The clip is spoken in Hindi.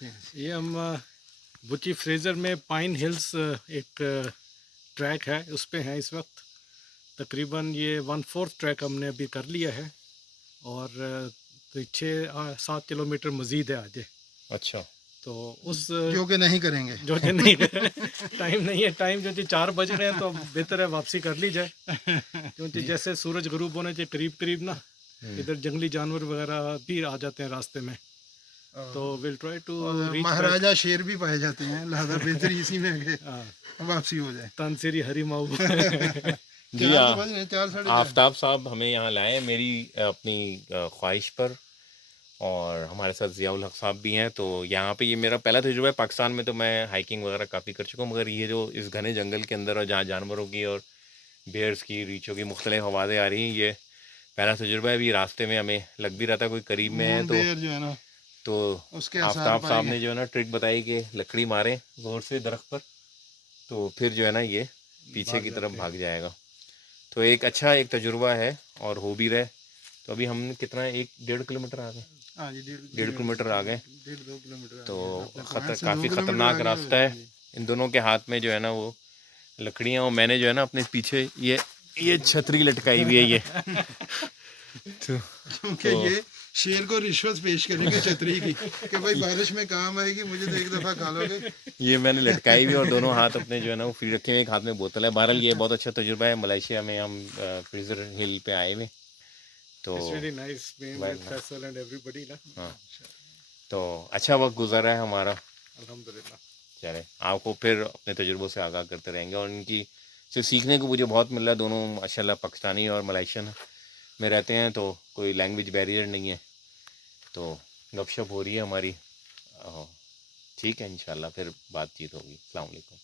करते हैं? ये हम बुची फ्रेज़र में पाइन हिल्स एक ट्रैक है, उस पे हैं इस वक्त। तकरीबन ये 1/4 ट्रैक हमने अभी कर लिया है और तो 6-7 किलोमीटर मज़ीद है आगे। अच्छा। तो उस जो कि नहीं करेंगे। जो कि नहीं टाइम नहीं है, टाइम जो 4 बज रहे हैं तो बेहतर है वापसी कर ली जाए, क्योंकि जैसे सूरज गरूब होने के करीब करीब ना इधर जंगली जानवर वगैरह भी आ जाते हैं रास्ते में, तो विल ट्राई टू और रीच महाराजा शेर भी पाए जाते हैं, लिहाजा बेहतर इसी में कि वापसी हो जाए। तानसेरी हरिमाऊ। जी 4 हाँ, तो बज रहे हैं, 4 साढ़े 4। आफ्ताब साहब हमें यहाँ लाए मेरी अपनी ख्वाहिश पर, और हमारे साथ ज़ियाउल हक साहब भी हैं। तो यहाँ पे ये मेरा पहला तजुर्बा है। पाकिस्तान में तो मैं हाइकिंग वगैरह काफ़ी कर चुका हूँ, मगर ये जो इस घने जंगल के अंदर और जहाँ जानवरों की और बेयर्स की, रीछों की मुख्तलिफ आवाज़ें आ रही हैं, ये पहला तजुर्बा है। अभी रास्ते में हमें लग भी रहा था कोई करीब में है, मून बेयर जो है ना, तो उसके आसार आफ्ताब पाए साहब गए। ने जो है ना ट्रिक बताई कि लकड़ी मारें ज़ोर से दरख्त पर, तो फिर जो है ना ये पीछे की तरफ भाग जाएगा। तो एक अच्छा एक तजुर्बा है और हो भी रहे। तो अभी हम कितना 1-1.5 किलोमीटर आ गए। हाँ जी, 1.5 किलोमीटर आ गए, 1.5-2 किलोमीटर तो अपने पॉइंट से 2 काफ़ी किलोमीटर ख़तरनाक आगे हो रास्ता है। जाएंगे। इन दोनों के हाथ में जो है ना वो लकड़ियाँ, और मैंने जो है ना अपने पीछे ये छतरी लटकाई हुई है ये। क्योंकि ये शेर को रिश्वत पेश करेंगे छतरी की कि भाई बारिश में काम आएगी, मुझे तो एक दफ़ा खा लोगे। ये मैंने लटकाई हुई, और दोनों हाथ अपने जो है ना वो फ्री रखे हुए, एक हाथ में बोतल है। बहरहाल ये बहुत अच्छा तजुर्बा है। मलेशिया में हम फ्रीज़र हिल पे आए हुए, तो It's really nice being with well, Faisal and everybody ना। हाँ, तो अच्छा वक्त गुजरा है हमारा। अल्हम्दुलिल्लाह। चले, आपको फिर अपने तजुर्बों से आगाह करते रहेंगे, और इनकी से सीखने को मुझे बहुत मिल रहा है। दोनों माशाल्लाह पाकिस्तानी और मलेशियन में रहते हैं, तो कोई लैंग्वेज बैरियर नहीं है, तो गपशप हो रही है हमारी। ठीक है, इंशाल्लाह फिर बातचीत होगी। अस्सलाम वालेकुम।